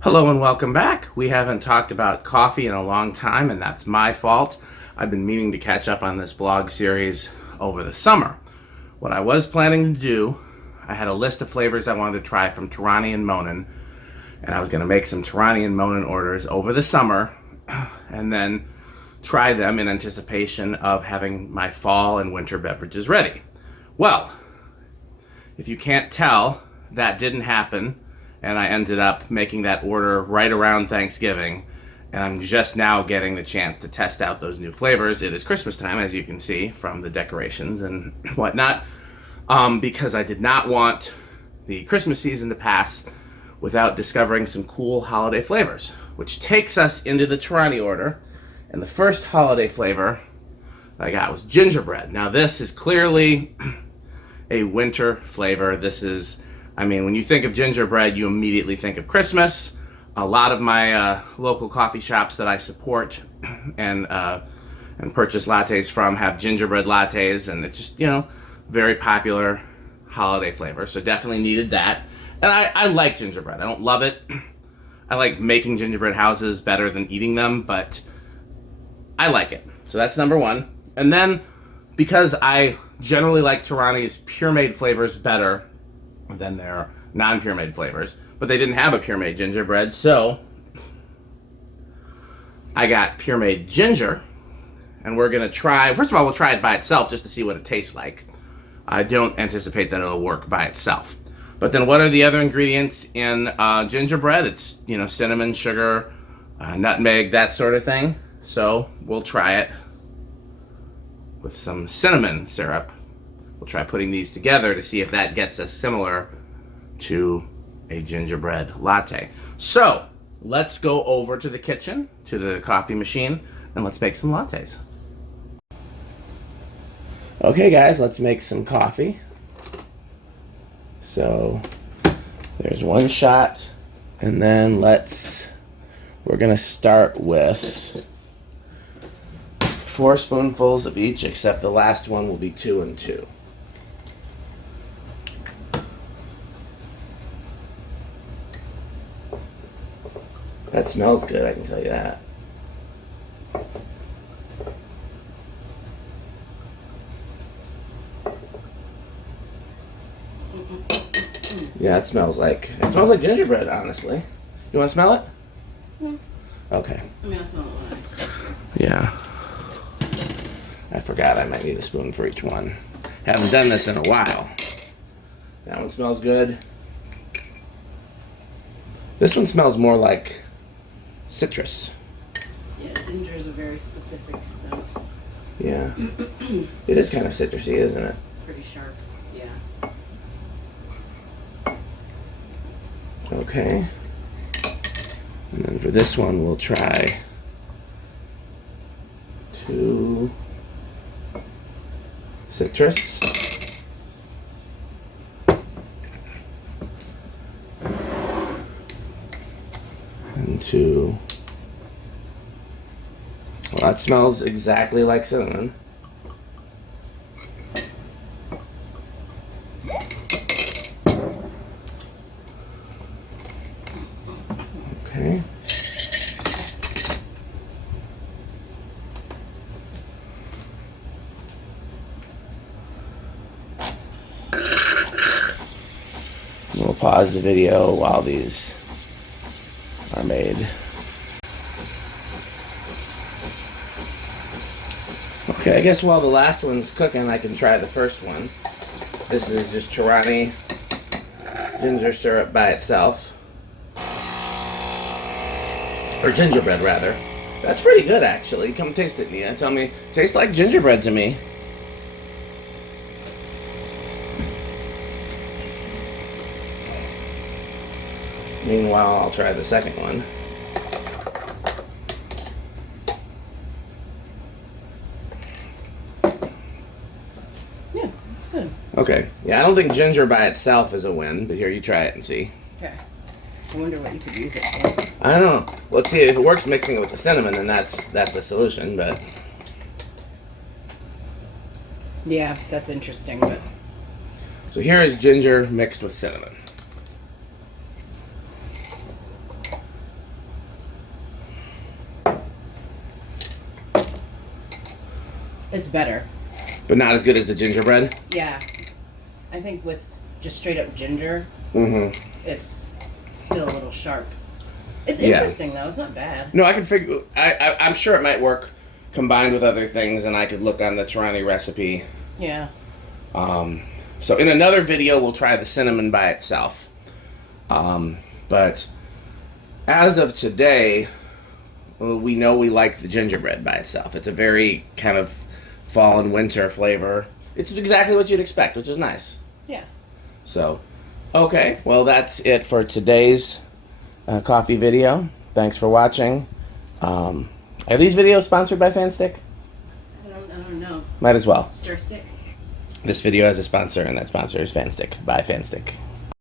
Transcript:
Hello and welcome back. We haven't talked about coffee in a long time, and that's my fault. I've been meaning to catch up on this blog series over the summer. What I was planning to do, I had a list of flavors I wanted to try from Torani and Monin, and I was going to make some Torani and Monin orders over the summer and then try them in anticipation of having my fall and winter beverages ready. Well, if you can't tell, that didn't happen. And I ended up making that order right around Thanksgiving, and I'm just now getting the chance to test out those new flavors. It is Christmas time, as you can see from the decorations and whatnot, because I did not want the Christmas season to pass without discovering some cool holiday flavors, which takes us into the Torani order. And the first holiday flavor I got was gingerbread. Now this is clearly a winter flavor. This is, when you think of gingerbread, you immediately think of Christmas. A lot of my local coffee shops that I support and purchase lattes from have gingerbread lattes, and it's just, very popular holiday flavor. So definitely needed that. And I like gingerbread. I don't love it. I like making gingerbread houses better than eating them, but I like it. So that's number one. And then, because I generally like Torani's Puremade flavors better than their non-Puremade flavors, but they didn't have a Puremade gingerbread, so I got Puremade ginger, and we're gonna try, first of all, we'll try it by itself just to see what it tastes like. I don't anticipate that it'll work by itself. But then what are the other ingredients in gingerbread? It's, cinnamon, sugar, nutmeg, that sort of thing. So we'll try it with some cinnamon syrup. We'll try putting these together to see if that gets us similar to a gingerbread latte. So let's go over to the kitchen, to the coffee machine, and let's make some lattes. Okay guys, let's make some coffee. So there's one shot, and then we're gonna start with 4 spoonfuls of each, except the last one will be 2 and 2. That smells good, I can tell you that. Yeah, it smells like gingerbread, honestly. You want to smell it? Yeah. Okay. I smell it. Yeah. I forgot I might need a spoon for each one. Haven't done this in a while. That one smells good. This one smells more like citrus. Yeah, ginger is a very specific scent. Yeah. It is kind of citrusy, isn't it? Pretty sharp, yeah. Okay. And then for this one, we'll try 2 citrus. And 2. Well, that smells exactly like cinnamon. Okay. We'll pause the video while these are made. Okay, I guess while the last one's cooking, I can try the first one. This is just Torani ginger syrup by itself. Or gingerbread, rather. That's pretty good, actually. Come taste it, Nia. Tell me, tastes like gingerbread to me. Meanwhile, I'll try the second one. Yeah, it's good. Okay. Yeah, I don't think ginger by itself is a win, but here, you try it and see. Okay. I wonder what you could use it for. I don't know. Let's see if it works mixing it with the cinnamon, then that's the solution, but... Yeah, that's interesting, but... So here is ginger mixed with cinnamon. It's better. but not as good as the gingerbread. Yeah. I think with just straight up ginger, Mm-hmm. it's still a little sharp. It's Yeah. interesting though. It's not bad. No, I can figure. I'm sure it might work combined with other things, and I could look on the Torani recipe. Yeah. So in another video, we'll try the cinnamon by itself. But as of today, well, we know we like the gingerbread by itself. It's a very kind of fall and winter flavor. It's exactly what you'd expect, which is nice. Yeah. So, okay, well that's it for today's coffee video. Thanks for watching. Are these videos sponsored by Fanstick? I don't know. Might as well. Stir stick. This video has a sponsor, and that sponsor is Fanstick by Fanstick.